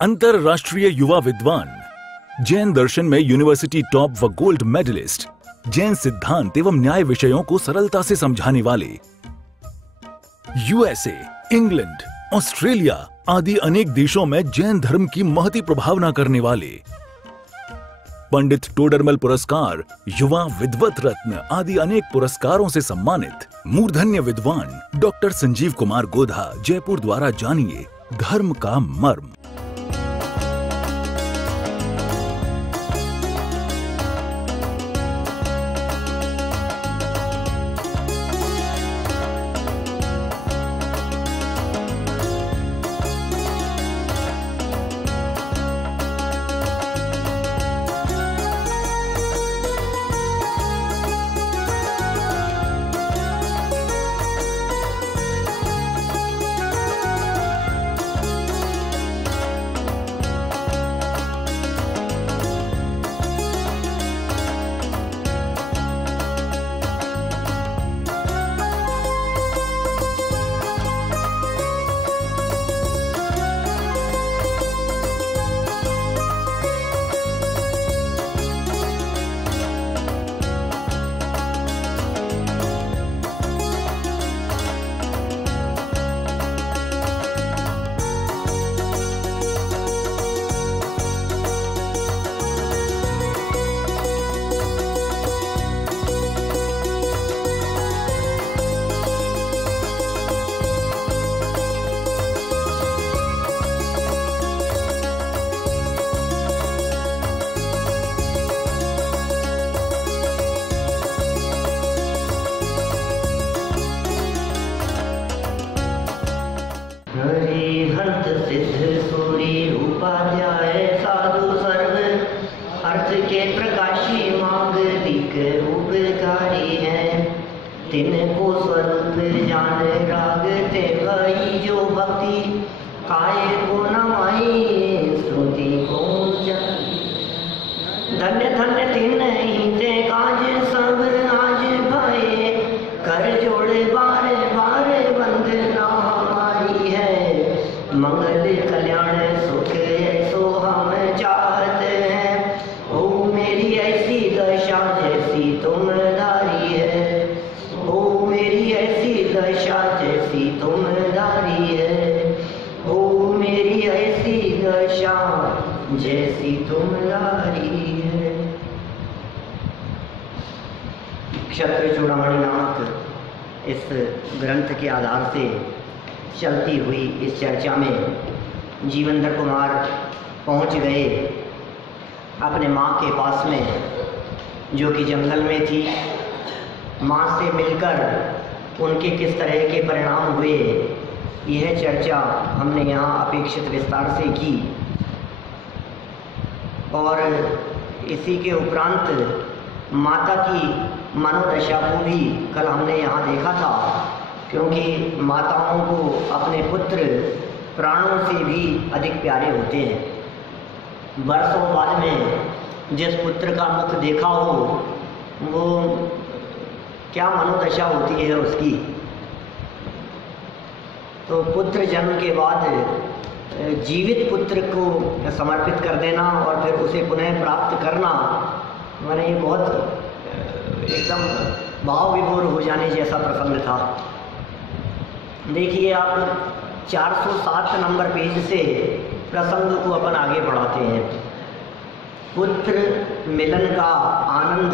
अंतरराष्ट्रीय युवा विद्वान, जैन दर्शन में यूनिवर्सिटी टॉप व गोल्ड मेडलिस्ट, जैन सिद्धांत एवं न्याय विषयों को सरलता से समझाने वाले, यूएसए, इंग्लैंड, ऑस्ट्रेलिया आदि अनेक देशों में जैन धर्म की महती प्रभावना करने वाले, पंडित टोडरमल पुरस्कार, युवा विद्वत रत्न आदि अनेक पुरस्कारों से सम्मानित मूर्धन्य विद्वान डॉक्टर संजीव कुमार गोधा, जयपुर द्वारा जानिए धर्म का मर्म। हरिहंत सिद्ध सूरी उपाध्याय साधु सर्व अर्थ के प्रकाशी मांग दिक उपकारी है, तिनको स्वरूप जान राग ते भई जो भक्ति, काय को नमाई स्तुति को जन। धन्य धन्य तिन ही ते काज सब आज भये, कर जोड़े बार बार वंदना हमारी है, मंगल कल्याण सुख ऐसो हम चाहते हैं, हो मेरी ऐसी दशा जैसी तुम धारी है, हो मेरी ऐसी दशा जैसी तुम धारी है, हो मेरी ऐसी दशा जैसी तुम धारी है। क्षत्र चूड़ामणि नामक इस ग्रंथ के आधार से चलती हुई इस चर्चा में जीवेंद्र कुमार पहुंच गए अपने माँ के पास में, जो कि जंगल में थी। माँ से मिलकर उनके किस तरह के परिणाम हुए, यह चर्चा हमने यहाँ अपेक्षित विस्तार से की। और इसी के उपरांत माता की मनोदशा को भी कल हमने यहाँ देखा था, क्योंकि माताओं को अपने पुत्र प्राणों से भी अधिक प्यारे होते हैं। वर्षों बाद में जिस पुत्र का मुख देखा हो, वो क्या मनोदशा होती है उसकी। तो पुत्र जन्म के बाद जीवित पुत्र को समर्पित कर देना और फिर उसे पुनः प्राप्त करना, मैंने ये बहुत एकदम भाव विभोर हो जाने जैसा प्रसंग था। देखिए आप 407 नंबर पेज से प्रसंग को अपन आगे बढ़ाते हैं। पुत्र मिलन का आनंद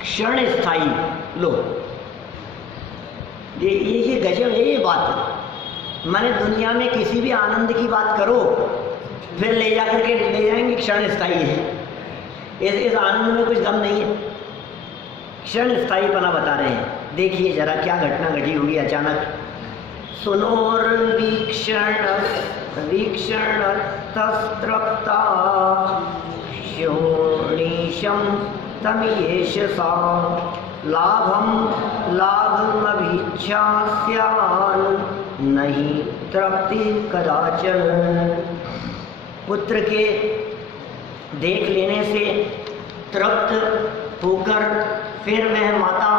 क्षण स्थायी। लो ये गजब है ये बात। मैंने दुनिया में किसी भी आनंद की बात करो, फिर ले जाकर के ले जाएंगे क्षण स्थायी है। इस आनंद में कुछ दम नहीं है, क्षण स्थायीपना बता रहे हैं। देखिए जरा क्या घटना घटी होगी अचानक। सुनोर वीक्षण तस्त्रप्ता शोणीशं तमीयेष सा लाभम लाभमभीच्छा स्यान् नहीं तृप्ति कदाचन। पुत्र के देख लेने से तृप्त होकर फिर वह माता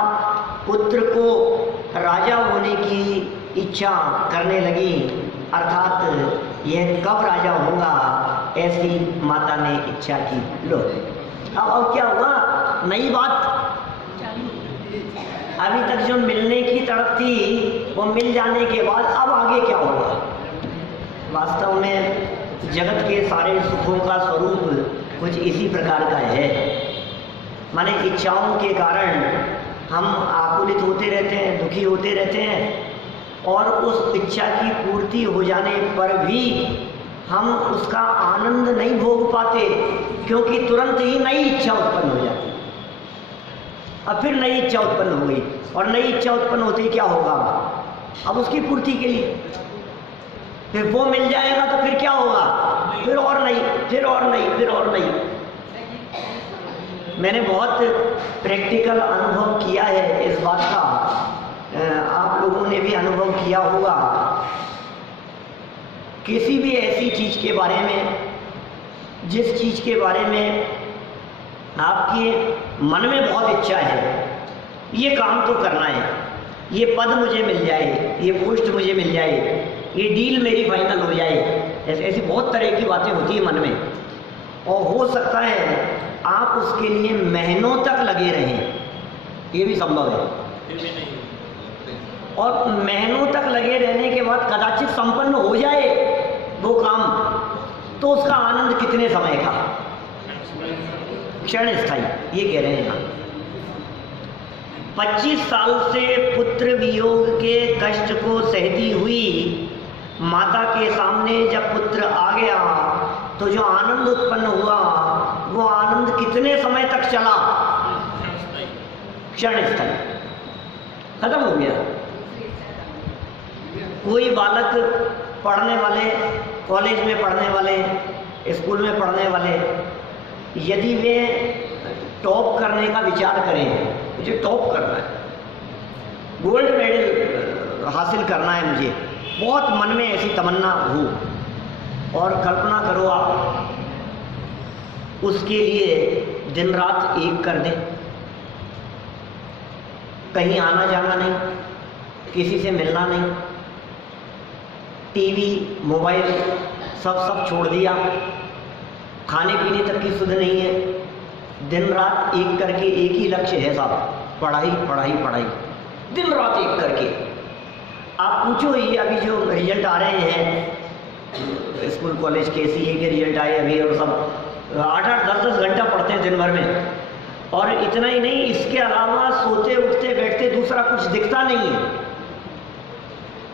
पुत्र को राजा होने की इच्छा करने लगी, अर्थात यह कब राजा होगा ऐसी माता ने इच्छा की। लो अब क्या हुआ, नई बात। अभी तक जो मिलने की तड़प थी वो मिल जाने के बाद अब आगे क्या होगा। वास्तव में जगत के सारे सुखों का स्वरूप कुछ इसी प्रकार का है। माने इच्छाओं के कारण हम आकुलित होते रहते हैं, दुखी होते रहते हैं, और उस इच्छा की पूर्ति हो जाने पर भी हम उसका आनंद नहीं भोग पाते, क्योंकि तुरंत ही नई इच्छा उत्पन्न हो जाती है। अब फिर नई इच्छा उत्पन्न हो गई, और नई इच्छा उत्पन्न होते ही क्या होगा, अब उसकी पूर्ति के लिए फिर वो मिल जाएगा तो फिर क्या होगा, फिर और नई, फिर और नई, फिर और नई। मैंने बहुत प्रैक्टिकल अनुभव किया है इस बात का, आप लोगों ने भी अनुभव किया होगा। किसी भी ऐसी चीज के बारे में, जिस चीज के बारे में आपके मन में बहुत इच्छा है, ये काम तो करना है, ये पद मुझे मिल जाए, ये पोस्ट मुझे मिल जाए, ये डील मेरी फाइनल हो जाए, ऐसी बहुत तरह की बातें होती है मन में। और हो सकता है आप उसके लिए महीनों तक लगे रहें, ये भी संभव है। और महीनों तक लगे रहने के बाद कदाचित संपन्न हो जाए वो काम, तो उसका आनंद कितने समय का, क्षण स्थायी, ये कह रहे हैं यहाँ। 25 साल से पुत्र वियोग के कष्ट को सहती हुई माता के सामने जब पुत्र आ गया तो जो आनंद उत्पन्न हुआ वो आनंद कितने समय तक चला, क्षण स्थायी, खत्म हो गया। कोई बालक पढ़ने वाले, कॉलेज में पढ़ने वाले, स्कूल में पढ़ने वाले, यदि वे टॉप करने का विचार करें, मुझे टॉप करना है, गोल्ड मेडल हासिल करना है, मुझे बहुत मन में ऐसी तमन्ना हो, और कल्पना करो आप उसके लिए दिन रात एक कर दें, कहीं आना जाना नहीं, किसी से मिलना नहीं, टीवी मोबाइल सब छोड़ दिया, खाने पीने तक की सुध नहीं है, दिन रात एक करके एक ही लक्ष्य है साहब, पढ़ाई पढ़ाई पढ़ाई, दिन रात एक करके। आप पूछो ही, अभी जो रिजल्ट आ रहे हैं स्कूल कॉलेज के, सीए के रिजल्ट आए अभी, और सब 8-8 10-10 घंटा पढ़ते हैं दिन भर में, और इतना ही नहीं, इसके अलावा सोते उठते बैठते दूसरा कुछ दिखता नहीं है।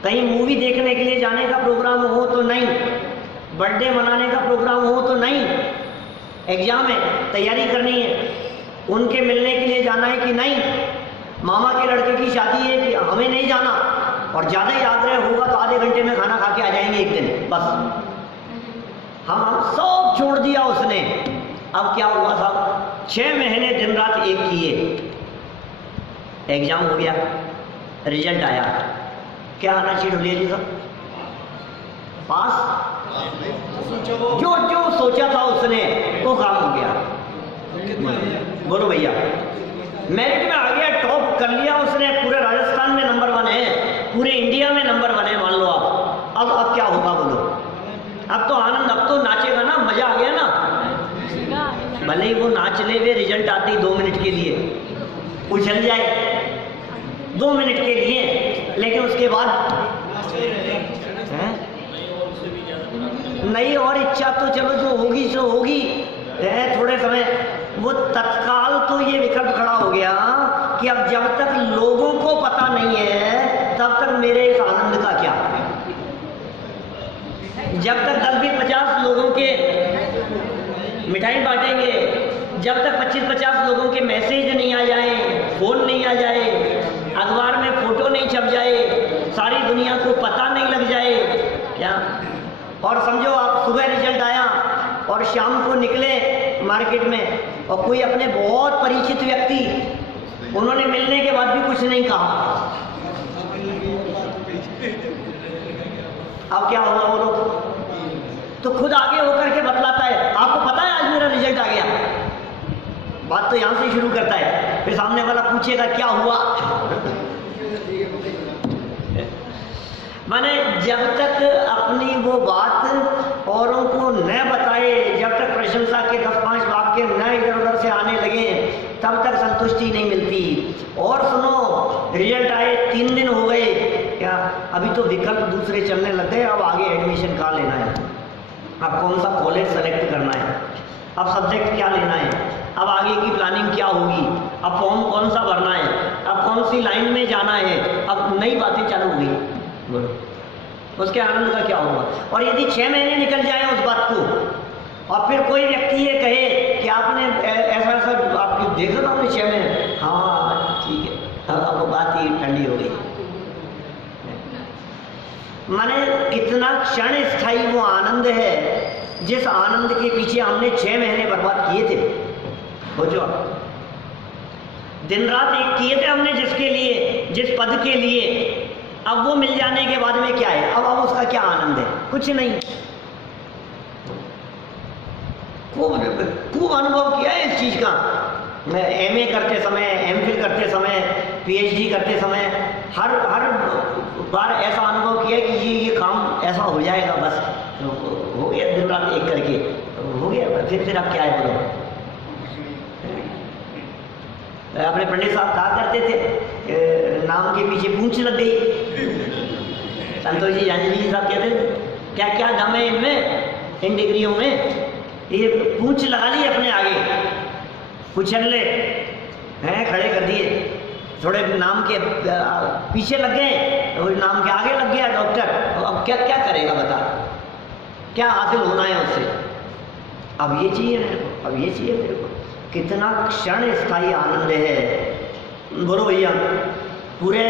कहीं मूवी देखने के लिए जाने का प्रोग्राम हो तो नहीं, बर्थडे मनाने का प्रोग्राम हो तो नहीं, एग्जाम है, तैयारी करनी है, उनके मिलने के लिए जाना है कि नहीं, मामा के लड़के की शादी है कि हमें नहीं जाना, और ज़्यादा ही आग्रह होगा तो आधे घंटे में खाना खा के आ जाएंगे एक दिन, बस। हम सब छोड़ दिया उसने। अब क्या हुआ साहब, 6 महीने दिन रात एक किए, एग्जाम हो गया, रिजल्ट आया, क्या आना चाहिए ढूंढिए जी साहब, पास। जो जो सोचा था उसने वो काम हो गया। बोलो भैया, मेरिट में आ गया, टॉप कर लिया उसने, पूरे राजस्थान में नंबर 1 है, पूरे इंडिया में नंबर 1 है, मान लो आप। अब क्या होगा बोलो, अब तो आनंद, अब तो नाचेगा ना, मजा आ गया ना। भले ही वो नाच ले, वे रिजल्ट आते ही 2 मिनट के लिए उछल जाए, 2 मिनट के लिए, लेकिन उसके बाद नई और इच्छा तो चलो जो होगी सो होगी, थोड़े समय, वो तत्काल तो ये विकल्प खड़ा हो गया कि अब जब तक लोगों को पता नहीं है तब तक मेरे इस आनंद का क्या। जब तक 10-20-50 लोगों के मिठाई बांटेंगे, जब तक 25-50 लोगों के मैसेज नहीं आ जाए, फोन नहीं आ जाए, अखबार में फोटो नहीं छप जाए, सारी दुनिया को पता नहीं लग जाए क्या। और समझो आप सुबह रिजल्ट आया और शाम को निकले मार्केट में, और कोई अपने बहुत परिचित व्यक्ति, उन्होंने मिलने के बाद भी कुछ नहीं कहा, अब क्या होगा बोलो। तो खुद आगे होकर के बतलाता है, आपको पता है आज मेरा रिजल्ट आ गया, बात तो यहां से शुरू करता है, फिर सामने वाला पूछेगा क्या हुआ। माने जब तक अपनी वो बात औरों को न बताए प्रशंसा के 10-5 वाक्य न इधर उधर से आने लगे तब तक संतुष्टि नहीं मिलती। और सुनो, रिजल्ट आए 3 दिन हो गए, क्या अभी तो विकल्प दूसरे चलने लग गए, अब आगे एडमिशन कहाँ लेना है, अब कौन सा कॉलेज सेलेक्ट करना है, अब सब्जेक्ट क्या लेना है, अब आगे की प्लानिंग क्या होगी, अब फॉर्म कौन सा भरना है, अब कौन सी लाइन में जाना है, अब नई बातें चालू हो गई। उसके आनंद का क्या होगा? और यदि 6 महीने निकल जाए उस बात को और फिर कोई व्यक्ति ये कहे कि आपने ऐसा ऐसा आपकी देखा था आपने 6 महीने, हाँ ठीक है, अब बात ही ठंडी हो गई। माने कितना क्षण स्थायी वो आनंद है जिस आनंद के पीछे हमने 6 महीने बर्बाद किए थे। वो जो दिन रात एक किए थे हमने जिसके लिए, जिस पद के लिए, अब वो मिल जाने के बाद में क्या है, अब उसका क्या आनंद है? कुछ नहीं। खूब अनुभव किया है इस चीज का। मैं MA करते समय, MPhil करते समय, PhD करते समय हर बार ऐसा अनुभव किया कि ये काम ऐसा हो जाएगा, बस तो हो गया, दिन रात एक करके हो गया। फिर अब क्या है बोलो। अपने पंडित साहब कहा करते थे, नाम के पीछे पूंछ लग गई। संतोष जी जानी जी साहब कहते थे, क्या क्या दम है इनमें, इन डिग्रियों में, ये पूंछ लगा ली अपने आगे, कुचल हैं, खड़े कर दिए, थोड़े नाम के पीछे लग गए, नाम के आगे लग गया डॉक्टर। अब क्या क्या करेगा बता, क्या हासिल होना है उससे? अब ये चाहिए मेरे को, अब ये चाहिए मेरे को। कितना क्षण स्थायी आनंद है। बोलो भैया, पूरे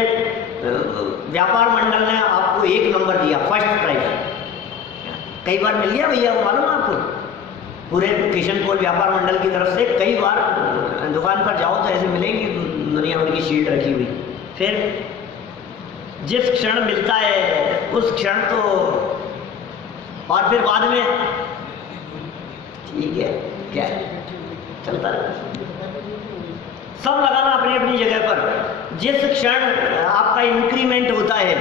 व्यापार मंडल ने आपको 1 नंबर दिया, फर्स्ट प्राइज। कई बार मिल गया भैया, वो मालूम आपको? पूरे किशनपोल व्यापार मंडल की तरफ से कई बार दुकान पर जाओ तो ऐसे मिलेंगे, दुनिया भर की शीट रखी हुई। फिर जिस क्षण मिलता है उस क्षण तो, और फिर बाद में ठीक है, क्या चलता रहता, सब लगाना अपनी अपनी जगह पर। जिस क्षण आपका इंक्रीमेंट होता है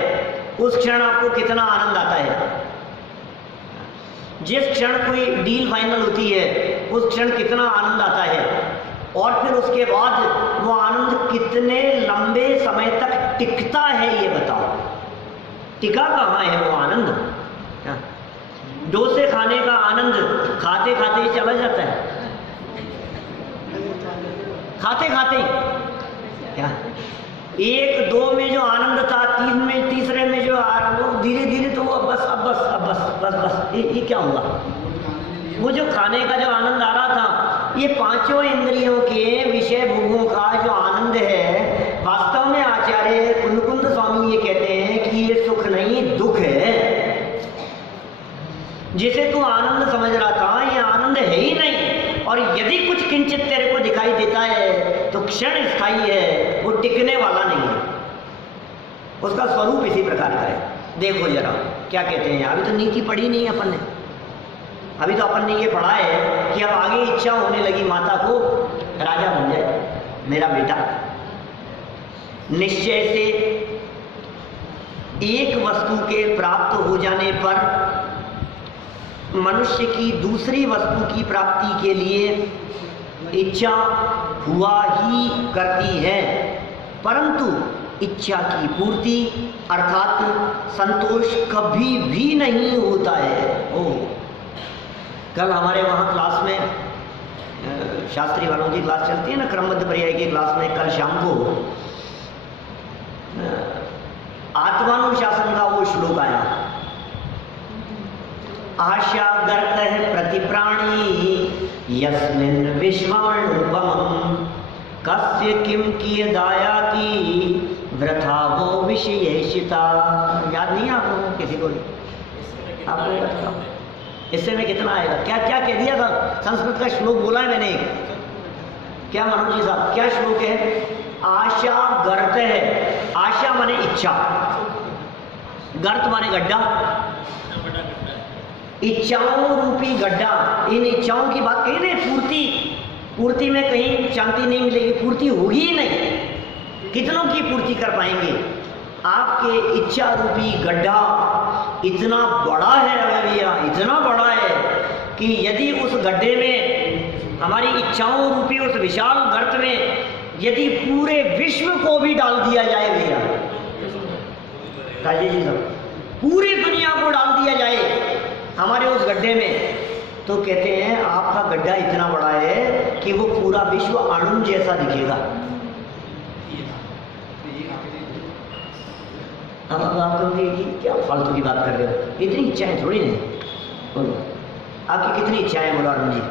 उस क्षण आपको कितना आनंद आता है। जिस क्षण कोई डील फाइनल होती है उस क्षण कितना आनंद आता है। और फिर उसके बाद वो आनंद कितने लंबे समय तक टिकता है, ये बताओ। टिका कहाँ है वो आनंद? डोसे खाने का आनंद खाते खाते ही चला जाता है, खाते खाते ही। क्या 1-2 में जो आनंद था, 3 में, तीसरे में जो वो धीरे धीरे तो वो बस ये क्या हुआ? वो जो खाने का जो आनंद आ रहा था, ये 5 इंद्रियों के विषय भोगों का जो आनंद है, वास्तव में आचार्य कुंद स्वामी ये कहते हैं कि ये सुख नहीं दुख है। जिसे तू आनंद समझ रहा था, ये आनंद है ही नहीं। और यदि कुछ किंचित तेरे को दिखाई देता है तो क्षण स्थायी है, वो टिकने वाला नहीं है। उसका स्वरूप इसी प्रकार का है। देखो जरा क्या कहते हैं। अभी तो नीति पढ़ी नहीं अपन ने, अभी तो अपन ने ये पढ़ा है कि अब आगे इच्छा होने लगी माता को राजा बन जाए मेरा बेटा। निश्चय से एक वस्तु के प्राप्त हो जाने पर मनुष्य की दूसरी वस्तु की प्राप्ति के लिए इच्छा हुआ ही करती है, परंतु इच्छा की पूर्ति अर्थात संतोष कभी भी नहीं होता है। कल हमारे वहाँ क्लास में शास्त्री वालों की क्लास चलती है ना, क्रमबद्ध पर्याय की क्लास में, कल शाम को आत्मानुशासन का वो श्लोक आया। आशा गर्त है प्रतिप्राणी यस्मिन् विश्वाणुपमं कस्य किम कियदायाति वृथा वो विषयेशिता। याद नहीं आपको? किसी को आपको इससे में कितना आएगा? क्या क्या कह दिया था? संस्कृत का श्लोक बोला है मैंने। क्या मनोज जी साहब, क्या श्लोक है? आशा गर्त है। आशा माने इच्छा, गर्त माने गड्ढा, इच्छाओं रूपी गड्ढा। इन इच्छाओं की बात कही नहीं, पूर्ति में कहीं शांति नहीं मिलेगी, पूर्ति होगी ही नहीं। कितनों की पूर्ति कर पाएंगे? आपके इच्छा रूपी गड्ढा इतना बड़ा है भैया, इतना बड़ा है कि यदि उस गड्ढे में, हमारी इच्छाओं रूपी उस विशाल गर्त में यदि पूरे विश्व को भी डाल दिया जाए भैया, राजेश जी साहब, पूरी दुनिया को डाल दिया जाए हमारे उस गड्ढे में, तो कहते हैं आपका गड्ढा इतना बड़ा है कि वो पूरा विश्व अणु जैसा दिखेगा। अब आप कहोगे कि क्या फालतू की बात कर रहे हो, इतनी इच्छाएं थोड़ी नहीं। बोलो आपकी कितनी इच्छाएं, बोलो अरुण जी।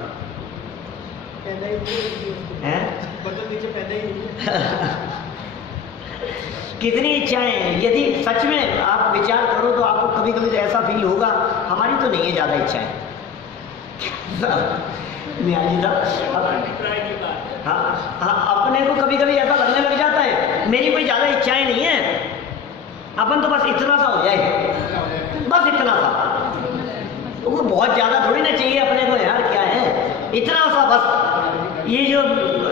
कितनी इच्छाएं, यदि सच में आप विचार करो तो आपको कभी कभी तो ऐसा फील होगा, हमारी तो नहीं है ज़्यादा इच्छाएं। हाँ, अपने को कभी कभी ऐसा लगने लग जाता है मेरी कोई ज़्यादा इच्छाएं नहीं है, अपन तो बस इतना सा हो जाए, बस इतना सा, वो बहुत ज़्यादा थोड़ी ना चाहिए अपने को यार, क्या है इतना सा बस, ये जो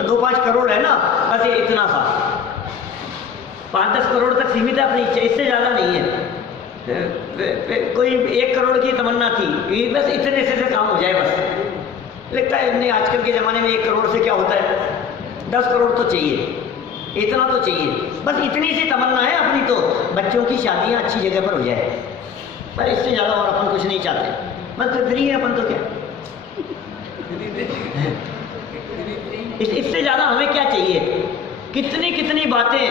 2-5 करोड़ है ना, बस ये इतना सा, 5-10 करोड़ तक सीमित है अपनी इच्छा, इससे ज़्यादा नहीं है। कोई 1 करोड़ की तमन्ना थी, बस इतने से काम हो जाए बस। लगता है नहीं, आजकल के ज़माने में 1 करोड़ से क्या होता है, 10 करोड़ तो चाहिए, इतना तो चाहिए, बस इतनी सी तमन्ना है अपनी, तो बच्चों की शादियाँ अच्छी जगह पर हो जाए, पर इससे ज़्यादा और अपन कुछ नहीं चाहते, बस फ्री है अपन तो क्या, इससे ज़्यादा हमें क्या चाहिए। कितनी कितनी बातें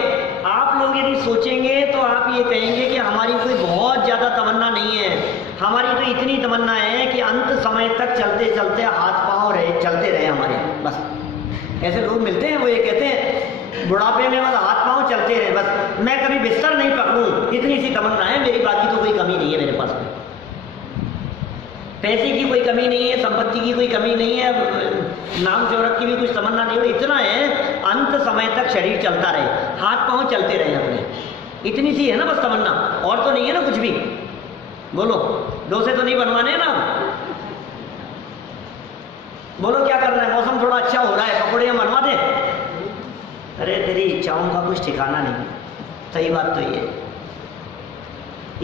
आप लोग यदि सोचेंगे तो आप ये कहेंगे कि हमारी कोई बहुत ज़्यादा तमन्ना नहीं है, हमारी तो इतनी तमन्ना है कि अंत समय तक चलते चलते हाथ पाँव चलते रहे हमारे, बस। ऐसे लोग मिलते हैं, वो ये कहते हैं बुढ़ापे में बस हाथ पाँव चलते रहे, बस मैं कभी बिस्तर नहीं पकड़ूं, इतनी सी तमन्ना है मेरी, बाकी तो कोई कमी नहीं है मेरे पास में, पैसे की कोई कमी नहीं है, संपत्ति की कोई कमी नहीं है, नाम शोहरत की भी कुछ तमन्ना नहीं हो, इतना है अंत समय तक शरीर चलता रहे, हाथ पांव चलते रहे अपने, इतनी सी है ना बस तमन्ना, और तो नहीं है ना कुछ भी। बोलो डोसे तो नहीं बनवाने ना, बोलो क्या करना है, मौसम थोड़ा अच्छा हो रहा है, पकौड़े हम बनवा दें। अरे तेरी इच्छाओं का कुछ ठिकाना नहीं, सही बात तो ये,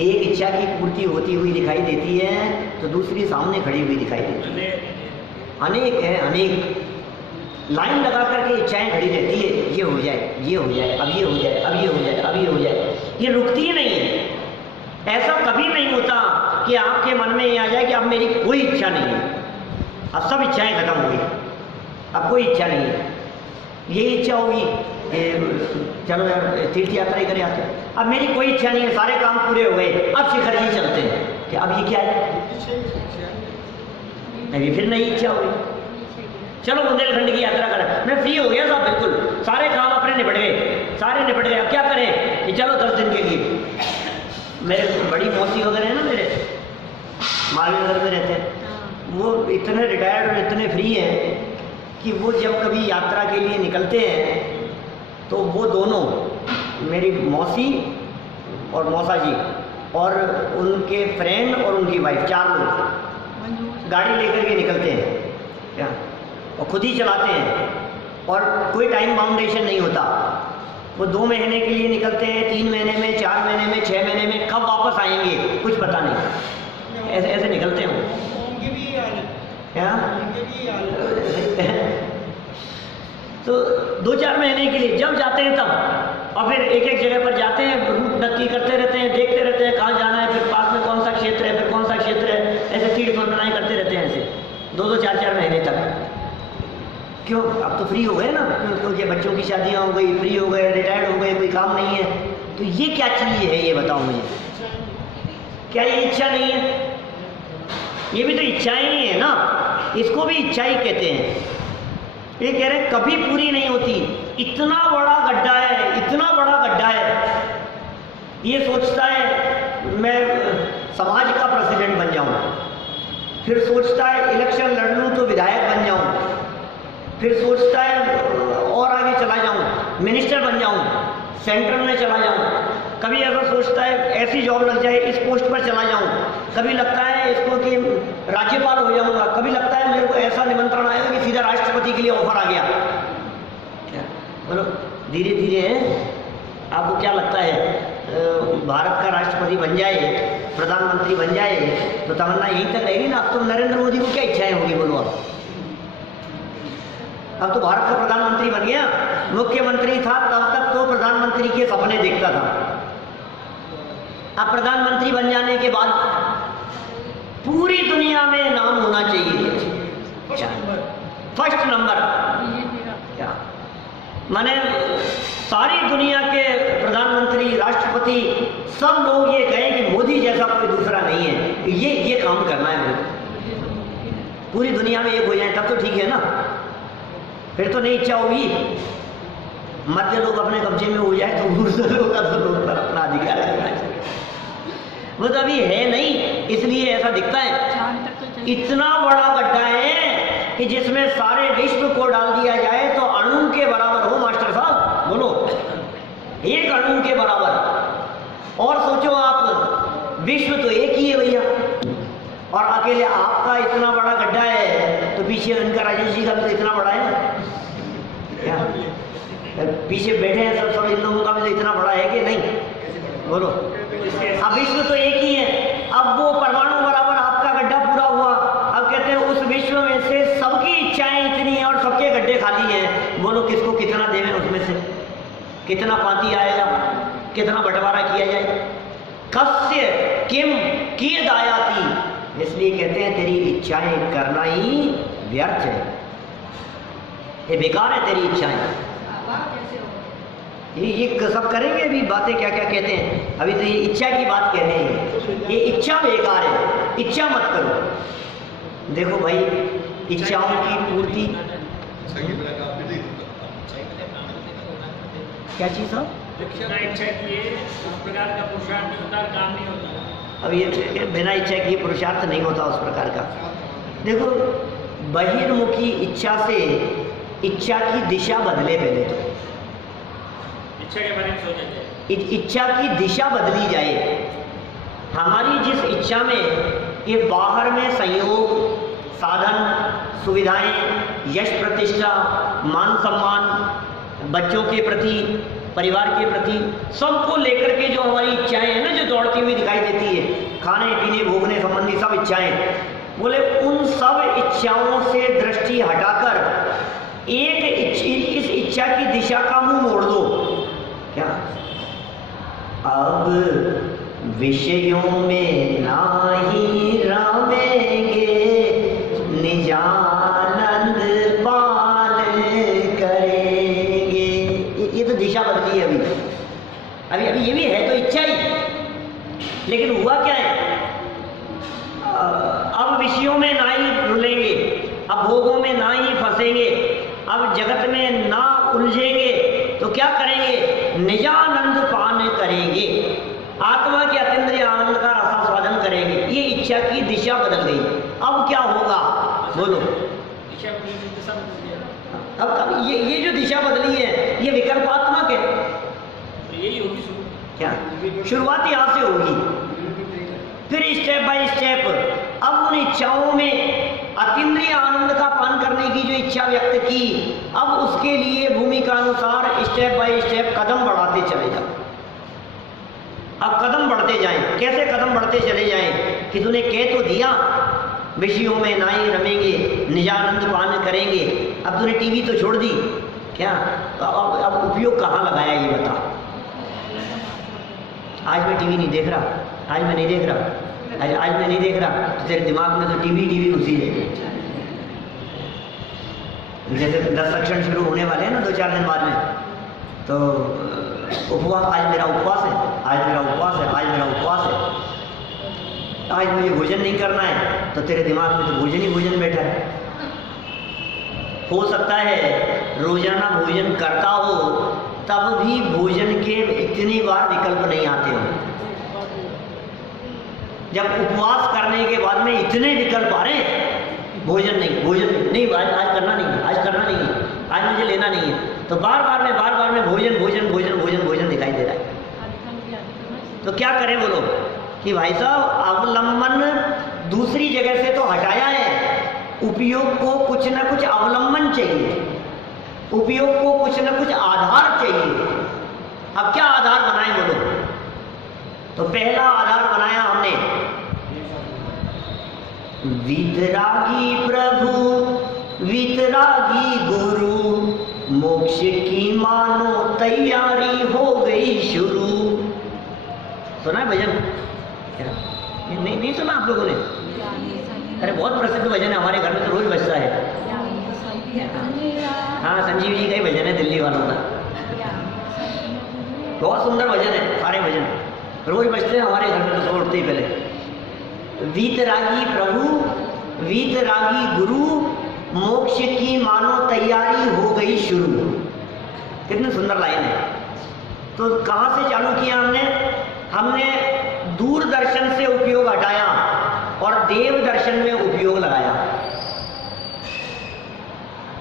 एक इच्छा की पूर्ति होती हुई दिखाई देती है तो दूसरी सामने खड़ी हुई दिखाई देती है, अनेक है, अनेक लाइन लगा करके इच्छाएं खड़ी रहती है, ये हो जाए, ये हो जाए, अब ये हो जाए, अब ये हो जाए, अब ये हो जाए, ये रुकती ही नहीं है। ऐसा कभी नहीं होता कि आपके मन में ये आ जाए कि अब मेरी कोई इच्छा नहीं है, अब सब इच्छाएं खत्म हो गई, अब कोई इच्छा नहीं है। यही इच्छा होगी चलो यार तीर्थ यात्रा ही करें आते, अब मेरी कोई इच्छा नहीं है, सारे काम पूरे हो गए, अब शिखर जी चलते हैं, कि अब ये क्या है, अभी फिर नई इच्छा होगी, चलो बुंदेलखंड की यात्रा करें, मैं फ्री हो गया साहब, बिल्कुल सारे काम अपने निपट गए, सारे निपट गए, अब क्या करें कि चलो 10 दिन के लिए। मेरे बड़ी मौसी वगैरह है ना, मेरे मालवीनगर में रहते हैं, वो इतने रिटायर्ड और इतने फ्री हैं कि वो जब कभी यात्रा के लिए निकलते हैं तो वो दोनों, मेरी मौसी और मौसा जी और उनके फ्रेंड और उनकी वाइफ, 4 लोग गाड़ी लेकर के निकलते हैं क्या, और खुद ही चलाते हैं, और कोई टाइम बाउंडेशन नहीं होता। वो 2 महीने के लिए निकलते हैं, 3 महीने में, 4 महीने में, 6 महीने में, कब वापस आएंगे कुछ पता नहीं, ऐसे ऐसे निकलते हैं क्या। तो 2-4 महीने के लिए जब जाते हैं तब, और फिर एक एक जगह पर जाते हैं, रूट नक्की करते रहते हैं, देखते रहते हैं कहाँ जाना है, फिर पास में कौन सा क्षेत्र है, फिर कौन सा क्षेत्र है, ऐसे तीर्थ बनाए करते रहते हैं, ऐसे 2-2, 4-4 महीने तक। क्यों, अब तो फ्री हो गए ना, क्योंकि बच्चों की शादियाँ हो गई, फ्री हो गए, रिटायर्ड हो गए, कोई काम नहीं है, तो ये क्या चीज़ है ये बताओ मुझे, क्या ये इच्छा नहीं है? ये भी तो इच्छाएं ही है ना, इसको भी इच्छा ही कहते हैं। ये कह रहे कभी पूरी नहीं होती, इतना बड़ा गड्ढा है, इतना बड़ा गड्ढा है, ये सोचता है मैं समाज का प्रेसिडेंट बन जाऊं, फिर सोचता है इलेक्शन लड़ लूं तो विधायक बन जाऊं, फिर सोचता है और आगे चला जाऊं, मिनिस्टर बन जाऊं, सेंट्रल में चला जाऊं, कभी अगर सोचता है ऐसी जॉब लग जाए, इस पोस्ट पर चला जाऊं, कभी लगता है इसको कि राज्यपाल हो जाऊंगा, कभी लगता है मेरे को ऐसा निमंत्रण आएगा कि सीधा राष्ट्रपति के लिए ऑफर आ गया। बोलो धीरे धीरे आपको क्या लगता है, भारत का राष्ट्रपति बन जाए प्रधानमंत्री बन जाए तो तमन्ना यहीं तक रहेगी ना। अब तो नरेंद्र मोदी को क्या इच्छाएं होगी बोलो। अब तो भारत का प्रधानमंत्री बन गया, मुख्यमंत्री था तब तक तो प्रधानमंत्री के सपने देखता था। अब प्रधानमंत्री बन जाने के बाद पूरी दुनिया में नाम होना चाहिए, फर्स्ट नंबर। क्या माने सारी दुनिया के प्रधानमंत्री, राष्ट्रपति, सब लोग ये कहें कि मोदी जैसा कोई दूसरा नहीं है। ये काम करना है मुझे, पूरी दुनिया में एक हो जाए तब तो ठीक है ना। फिर तो नहीं इच्छा होगी मध्य लोग अपने कब्जे में हो जाए तो दूसरों का तो लोग पर अपना अधिकार है। वो तो अभी है नहीं, इसलिए ऐसा दिखता है। इतना बड़ा गड्ढा है कि जिसमें सारे विश्व को डाल दिया जाए तो अणु के बराबर हो। मास्टर साहब बोलो, एक अणु के बराबर। और सोचो आप, विश्व तो एक ही है भैया, और अकेले आपका इतना बड़ा गड्ढा है तो पीछे इनका राजेश जी का भी तो इतना बड़ा है क्या? पीछे बैठे हैं सब इन लोगों का भी तो इतना बड़ा है कि नहीं बोलो। अब विश्व तो एक ही है, अब वो परमाणु बराबर आपका गड्ढा पूरा हुआ। अब कहते हैं उस विश्व में से सबकी इच्छाएं इतनी हैं और सबके गड्ढे खाली हैं। बोलो किसको कितना देवें, उसमें से कितना पाती आएगा, कितना बंटवारा किया जाए। कस्य किम कियद आयाति, इसलिए कहते हैं तेरी इच्छाएं करना ही व्यर्थ है, ये बेकार है तेरी इच्छाएं। ये सब करेंगे अभी बातें क्या क्या कहते हैं। अभी तो ये इच्छा की बात कहते हैं, ये इच्छा बेकार है, इच्छा मत करो। देखो भाई, इच्छाओं की पूर्ति क्या चीज हो, इच्छा की उस प्रकार का पुरुषार्थ होता है, काम नहीं होता। अब ये बिना इच्छा के पुरुषार्थ नहीं होता उस प्रकार का। देखो, बहिर्मुखी इच्छा से इच्छा की दिशा बदले। पहले तो इच्छा के बारे में सोचना चाहिए, इच्छा की दिशा बदली जाए। हमारी जिस इच्छा में ये बाहर में संयोग, साधन, सुविधाएं, यश प्रतिष्ठा, मान सम्मान, बच्चों के प्रति, परिवार के प्रति, सबको लेकर के जो हमारी इच्छाएं हैं ना, जो दौड़ती हुई दिखाई देती है, खाने पीने भोगने संबंधी सब इच्छाएं, बोले उन सब इच्छाओं से दृष्टि हटाकर इस इच्छा की दिशा का मुंह मोड़ दो। क्या अब विषयों में नाही रमेंगे, निजानंद पान करेंगे। ये तो दिशा बदली है। अभी ये भी है तो इच्छा ही, लेकिन हुआ क्या है, अब विषयों में ना ही रुलेंगे, अब भोगों में ना ही फंसेंगे, अब जगत में ना उलझेंगे, तो क्या करेंगे, निजानंद पान करेंगे, आत्मा के अतीन्द्रिय आनंद का रसास्वादन करेंगे। ये इच्छा की दिशा बदल गई। अब क्या होगा बोलो। अब ये जो दिशा बदली है ये विकल्पात्मक है, यही होगी क्या शुरुआत यहाँ से होगी, फिर स्टेप बाय स्टेप। अब उन इच्छाओं में अतीन्द्रिय आनंद का पान करने की जो इच्छा व्यक्त की, अब उसके लिए भूमि का अनुसार स्टेप बाय स्टेप कदम बढ़ाते चले जाओ। अब कदम बढ़ते जाएं। कैसे कदम बढ़ते चले जाएं कि तूने कह तो दिया विषयों में ना ही रमेंगे, निजानंद पान करेंगे, अब तूने टीवी तो छोड़ दी, क्या अब उपयोग कहाँ लगाया ये बता। आज मैं टीवी नहीं देख रहा, आज मैं नहीं देख रहा, आज मैं नहीं देख रहा, तो तेरे दिमाग में तो टीवी घुसी है। जैसे 10 लक्षण शुरू होने वाले हैं ना 2-4 दिन बाद में, तो उपवास, आज मेरा उपवास है, आज मेरा उपवास है, आज मेरा उपवास है, आज मुझे भोजन नहीं करना है, तो तेरे दिमाग में तो भोजन ही भोजन बैठा है। हो सकता है रोजाना भोजन करता हो तब भी भोजन के इतनी बार विकल्प नहीं आते हो। जब उपवास करने के बाद में इतने विकल्प आ रहे हैं, भोजन नहीं, आज करना नहीं है, आज करना नहीं है, आज मुझे लेना नहीं है, तो बार बार में भोजन दिखाई दे रहा है। तो क्या करें बोलो कि भाई साहब अवलंबन दूसरी जगह से तो हटाया है, उपयोग को कुछ ना कुछ अवलंबन चाहिए, उपयोग को कुछ ना कुछ आधार चाहिए। अब क्या आधार बनाए बोलो। तो पहला आधार बनाया हमने, वितरागी प्रभु वितरागी गुरु, मोक्ष की मानो तैयारी हो गई शुरू। सुना है भजन? नहीं सुना आप लोगों ने? अरे बहुत प्रसिद्ध भजन है, हमारे घर में तो रोज बजता है। हाँ, संजीव जी का ही भजन है, दिल्ली वालों का। बहुत सुंदर भजन है, सारे भजन रोज बजते हैं हमारे घर में, तो उठते ही पहले। वीतरागी प्रभु वीतरागी गुरु, मोक्ष की मानो तैयारी हो गई शुरू। कितनी सुंदर लाइन है। तो कहाँ से चालू किया हमने दूरदर्शन से उपयोग हटाया और देव दर्शन में उपयोग लगाया,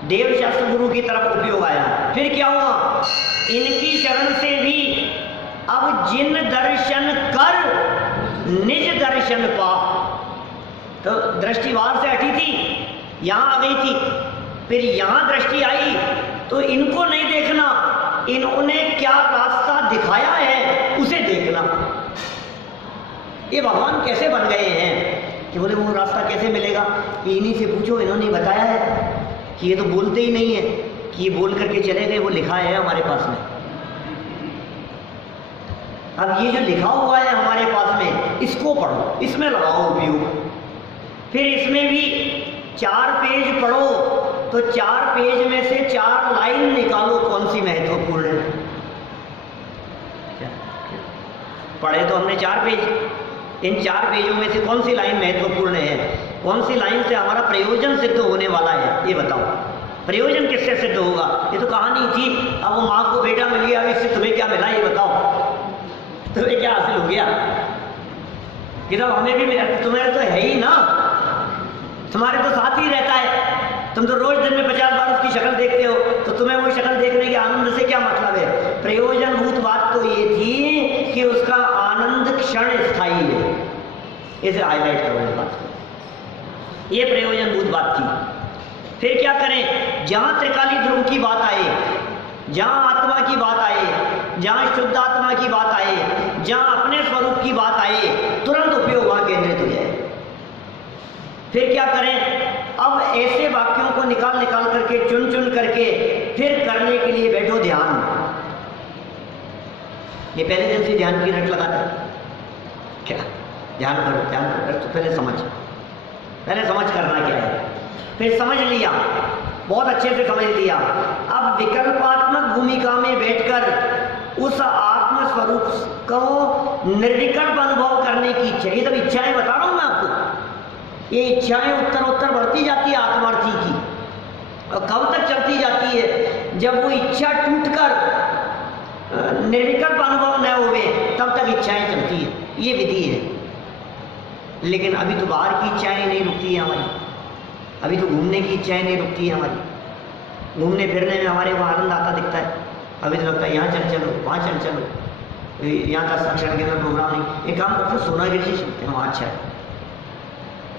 देव शास्त्र गुरु की तरफ उपयोग आया। फिर क्या हुआ? इनकी शरण से भी अब जिन दर्शन कर निज दर्शन पा। तो दृष्टि बाहर से हटी थी, यहां आ गई थी, फिर यहां दृष्टि आई तो इनको नहीं देखना, इन्होंने क्या रास्ता दिखाया है उसे देखना। ये भगवान कैसे बन गए हैं कि बोले वो रास्ता कैसे मिलेगा? इन्हीं से पूछो, इन्होंने बताया है कि ये तो बोलते ही नहीं है कि ये बोल करके चले गए, वो लिखा है हमारे पास में। अब ये जो लिखा हुआ है हमारे पास में, इसको पढ़ो, इसमें लगाओ उपयोग। फिर इसमें भी 4 पेज पढ़ो तो 4 पेज में से 4 लाइन निकालो कौन सी महत्वपूर्ण है। पढ़े तो हमने 4 पेज, इन 4 पेजों में से कौन सी लाइन महत्वपूर्ण है, कौन सी लाइन से हमारा प्रयोजन सिद्ध होने वाला है, ये बताओ। प्रयोजन किससे सिद्ध होगा? ये तो कहानी थी, अब वो माँ को बेटा मिल गया, अब इससे तुम्हें क्या मिला, ये बताओ। तुम्हें क्या हासिल हो गया? कि तब हमें भी मिला, तुम्हें तो है ही ना, तुम्हारे तो साथ ही रहता है, तुम तो रोज दिन में 50 बार उसकी शक्ल देखते हो, तो तुम्हें वो शक्ल देखने के आनंद से क्या मतलब है? प्रयोजनभूत बात तो ये थी कि उसका आनंद क्षण स्थायी है। इसे हाईलाइट करो इस बात को, ये प्रयोजनभूत बात थी। फिर क्या करें? जहां त्रिकाली ध्रुव की बात आए, जहां आत्मा की बात आए, जहां शुद्ध आत्मा की बात आए, जहां अपने स्वरूप की बात आए, तुरंत उपयोग वहां केंद्रित हो जाए। फिर क्या करें? अब ऐसे वाक्यों को निकाल करके, चुन करके फिर करने के लिए बैठो ध्यान। ये पहले दिन से ध्यान की रट लगाता है क्या? ध्यान करो तो पहले समझ करना क्या है। फिर समझ लिया, बहुत अच्छे से समझ लिया। अब विकल्पात्मक भूमिका में बैठकर उस आत्म स्वरूप को निर्विकल्प अनुभव करने की इच्छा, ये सब इच्छाएं बता रहा हूं मैं आपको। ये इच्छाएं उत्तर बढ़ती जाती है आत्मार्थी की, और कब तक चलती जाती है? जब वो इच्छा टूटकर निर्विकल्प अनुभव न होवे, तब तक इच्छाएं चलती है। ये विधि है। लेकिन अभी तो बाहर की इच्छाएं नहीं रुकती है हमारी, अभी तो घूमने की इच्छाएं नहीं रुकती है हमारी। घूमने फिरने में हमारे वहाँ आनंद आता दिखता है। अभी तो लगता है यहाँ चल चलो, वहाँ चल चलो, यहाँ का संरक्षण केंद्र प्रोग्राम नहीं, एक काम करते सोनागिरी से चलते हैं, वहाँ अच्छा है,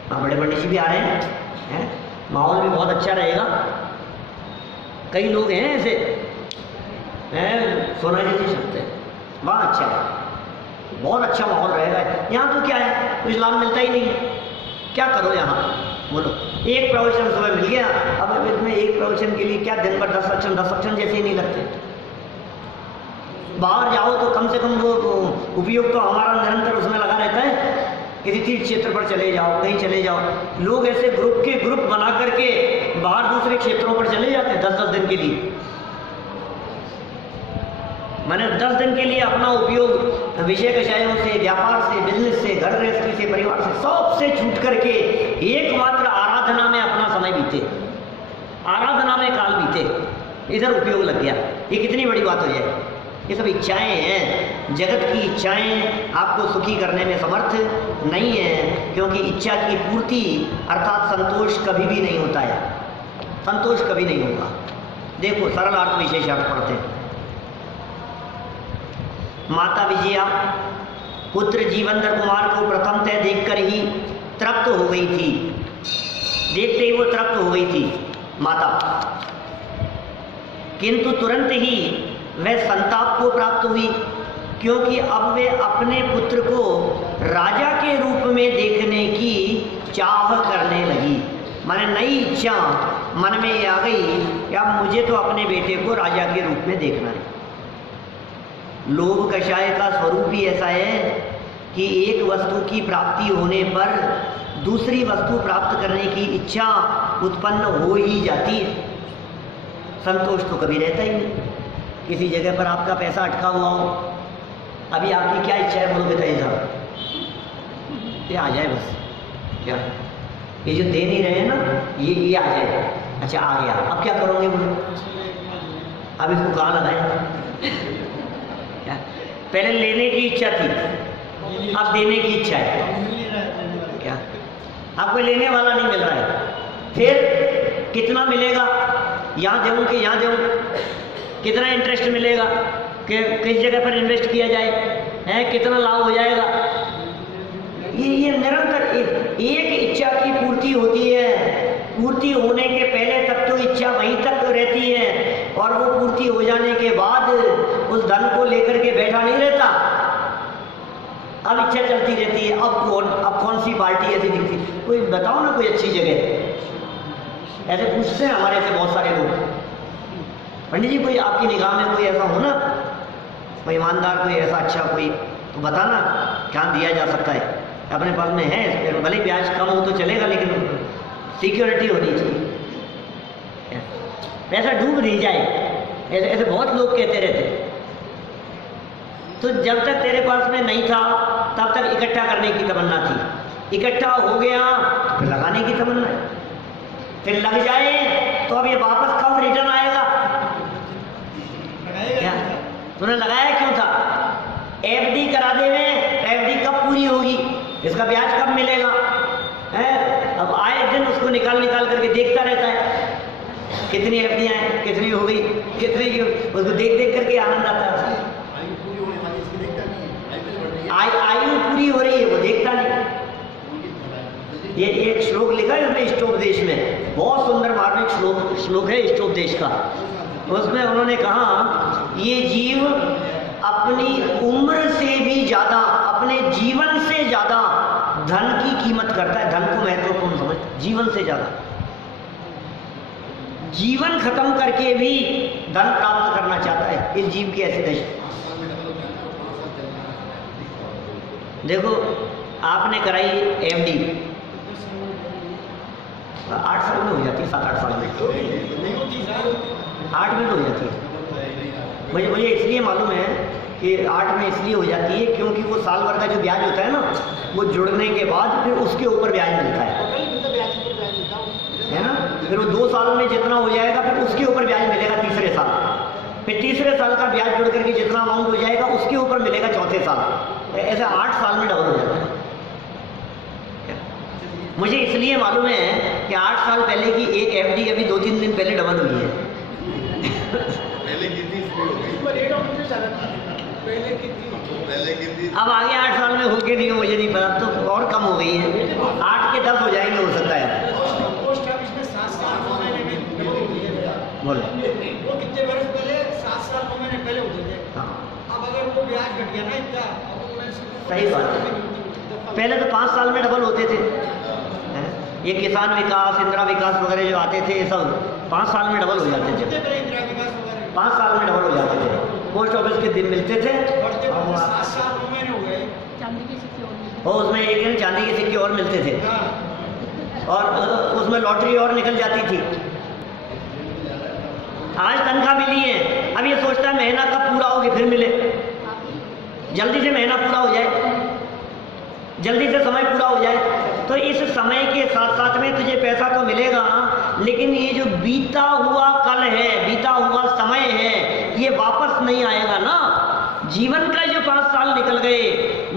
वहाँ बड़े पंडित जी भी आ रहे हैं, माहौल भी बहुत अच्छा रहेगा। कई लोग हैं ऐसे हैं, सोनागिरी से चलते हैं, वहाँ अच्छा है, बहुत अच्छा माहौल रहेगा। यहाँ तो क्या है, कुछ लाभ मिलता ही नहीं है। क्या करो यहाँ, बोलो। एक प्रवचन सुबह मिल गया, अब इसमें एक प्रवचन के लिए क्या दिन भर 10 लक्षण जैसे ही नहीं लगते। बाहर जाओ तो कम से कम वो उपयोग तो हमारा निरंतर उसमें लगा रहता है। किसी तीर्थ क्षेत्र पर चले जाओ, कहीं चले जाओ, लोग ऐसे ग्रुप के ग्रुप बना करके बाहर दूसरे क्षेत्रों पर चले जाते हैं 10-10 दिन के लिए। मैंने 10 दिन के लिए अपना उपयोग विषय कषायों से, व्यापार से, बिजनेस से, घर गृहस्थी से, परिवार से, सबसे छूट करके एकमात्र आराधना में अपना समय बीते, आराधना में काल बीते, इधर उपयोग लग गया। ये कितनी बड़ी बात हो जाए। ये सब इच्छाएं हैं, जगत की इच्छाएं आपको सुखी करने में समर्थ नहीं है, क्योंकि इच्छा की पूर्ति अर्थात संतोष कभी भी नहीं होता है, संतोष कभी नहीं होगा। देखो सरल अर्थ विशेष अर्थ पढ़ते हैं। माता विजया पुत्र जीवंदर कुमार को प्रथमतः देखकर ही तृप्त हो गई थी, देखते ही वो तृप्त हो गई थी माता, किंतु तुरंत ही वह संताप को प्राप्त हुई क्योंकि अब वे अपने पुत्र को राजा के रूप में देखने की चाह करने लगी। माने नई इच्छा मन में आ गई कि अब मुझे तो अपने बेटे को राजा के रूप में देखना है। लोभ कषाय का स्वरूप ही ऐसा है कि एक वस्तु की प्राप्ति होने पर दूसरी वस्तु प्राप्त करने की इच्छा उत्पन्न हो ही जाती है। संतोष तो कभी रहता ही नहीं। किसी जगह पर आपका पैसा अटका हुआ हो, अभी आपकी क्या इच्छा है बोलो बताइए साहब, ये आ जाए बस। क्या ये जो दे नहीं रहे हैं ना, ये आ जाए। अच्छा आ गया, अब क्या करोगे बोलो? अब इसको कहाँ लगाए? क्या पहले लेने की इच्छा थी, अब देने की इच्छा है। क्या आपको लेने वाला नहीं मिल रहा है, फिर कितना मिलेगा? यहाँ दूँ कि यहाँ दूँ? कितना इंटरेस्ट मिलेगा? कि किस जगह पर इन्वेस्ट किया जाए है, कितना लाभ हो जाएगा? ये निरंतर एक इच्छा की पूर्ति होती है। पूर्ति होने के पहले तक तो इच्छा वहीं तक तो रहती है, और वो पूर्ति हो जाने के बाद उस धन को लेकर के बैठा नहीं रहता। अब इच्छा चलती रहती है। अब कौन सी पार्टी ऐसी दिखती? कोई बताओ ना कोई अच्छी जगह। ऐसे पूछते हैं हमारे से बहुत सारे लोग, पंडित जी कोई आपकी निगाह में कोई ऐसा हो ना, कोई ईमानदार, कोई ऐसा अच्छा कोई, तो बताना क्या दिया जा सकता है। अपने पास में है, भले ब्याज कम हो तो चलेगा, लेकिन सिक्योरिटी होनी चाहिए, पैसा डूब नहीं जाए। ऐसे बहुत लोग कहते रहते। तो जब तक तेरे पास में नहीं था तब तक इकट्ठा करने की तमन्ना थी, इकट्ठा हो गया तो फिर लगाने की तमन्ना है, फिर लग जाए तो अब ये वापस कब रिटर्न आएगा? क्या तूने लगाया क्यों था? एफडी करा दे में, एफडी कब पूरी होगी, इसका ब्याज कब मिलेगा है? अब आए दिन उसको निकाल करके देखता रहता है कितनी एफडियां हैं, कितनी हो गई, कितनी की, उसको देख करके आनंद आता है। आयु पूरी हो रही है वो देखता नहीं। ये एक श्लोक लिखा है उसमें इष्टोपदेश में, बहुत सुंदर मार्मिक श्लोक है इष्टोपदेश का। उसमें उन्होंने कहा ये जीव अपनी उम्र से भी ज्यादा, अपने जीवन से ज्यादा धन की कीमत करता है, धन को महत्वपूर्ण समझता है, जीवन से ज्यादा। जीवन खत्म करके भी धन प्राप्त करना चाहता है। इस जीव की ऐसी दशा। देखो आपने कराई एफडी, 8 साल में हो जाती है, 7-8 साल में, 8 में हो जाती है। मुझे इसलिए मालूम है कि 8 में इसलिए हो जाती है क्योंकि वो साल भर का जो ब्याज होता है ना, वो जुड़ने के बाद फिर उसके ऊपर ब्याज मिलता है ना। फिर वो 2 साल में जितना हो जाएगा फिर उसके ऊपर ब्याज मिलेगा तीसरे साल, फिर तीसरे साल का ब्याज जुड़ करके जितना अमाउंट हो जाएगा उसके ऊपर मिलेगा चौथे साल। ऐसे 8 साल में डबल हो जाता है। मुझे इसलिए मालूम है कि 8 साल पहले की एक एफडी अभी 2-3 दिन पहले डबल हुई है। अब आगे 8 साल में हो के नहीं, मुझे नहीं पता, तो और कम हो गई है, 8 के 10 हो जाएंगे हो सकता है। पोस्ट ऑफिस में 7 साल 9 महीने में बोलो वो कितने वर्ष पहले 7 साल 9 महीने पहले होते थे। हाँ अब अगर वो ब्याज घट गया ना इतना, सही बात है। पहले तो 5 साल में डबल होते थे। ये किसान विकास, इंदिरा विकास वगैरह जो आते थे, ये सब 5 साल में डबल हो जाते थे। 5 साल में डबल हो जाते थे। पोस्ट ऑफिस के दिन मिलते थे और 7 साल 9 महीने हो गए, और उसमें एक चांदी के सिक्के और मिलते थे, और उसमें लॉटरी और निकल जाती थी। आज तनख्वाह मिली है, अब ये सोचता है महीना कब पूरा होगी फिर मिले, जल्दी से महीना पूरा हो जाए, जल्दी से समय पूरा हो जाए। तो इस समय के साथ साथ में तुझे पैसा तो मिलेगा, लेकिन ये जो बीता हुआ कल है, बीता हुआ समय है, ये वापस नहीं आएगा ना। जीवन का जो 5 साल निकल गए,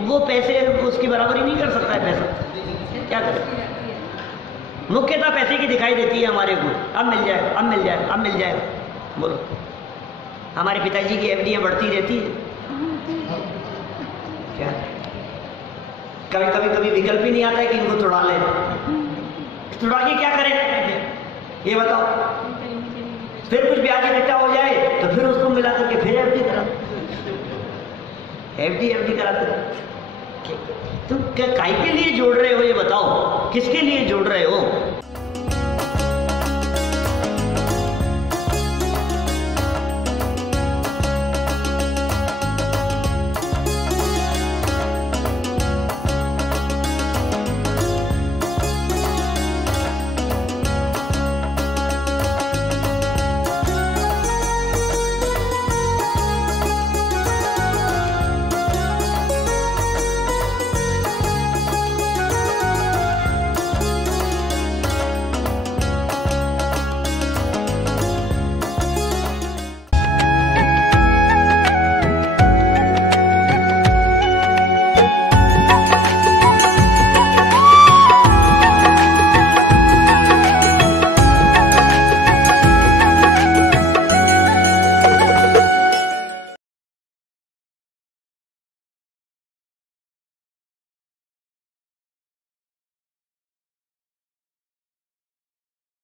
वो पैसे उसकी बराबरी नहीं कर सकता है पैसा। क्या करें? मुख्यतः पैसे की दिखाई देती है हमारे को, अब मिल जाए, अब मिल जाए, अब मिल जाए। बोलो, हमारे पिताजी की एफडियां बढ़ती रहती है क्या? कभी विकल्प ही नहीं आता है कि इनको तोड़ा ले, तोड़ा के क्या करें ये बताओ। फिर कुछ ब्याज इकट्ठा हो जाए तो फिर उसको मिला करके फिर एफडी करा। FD कराते तुम काहे के लिए जोड़ रहे हो, ये बताओ, किसके लिए जोड़ रहे हो?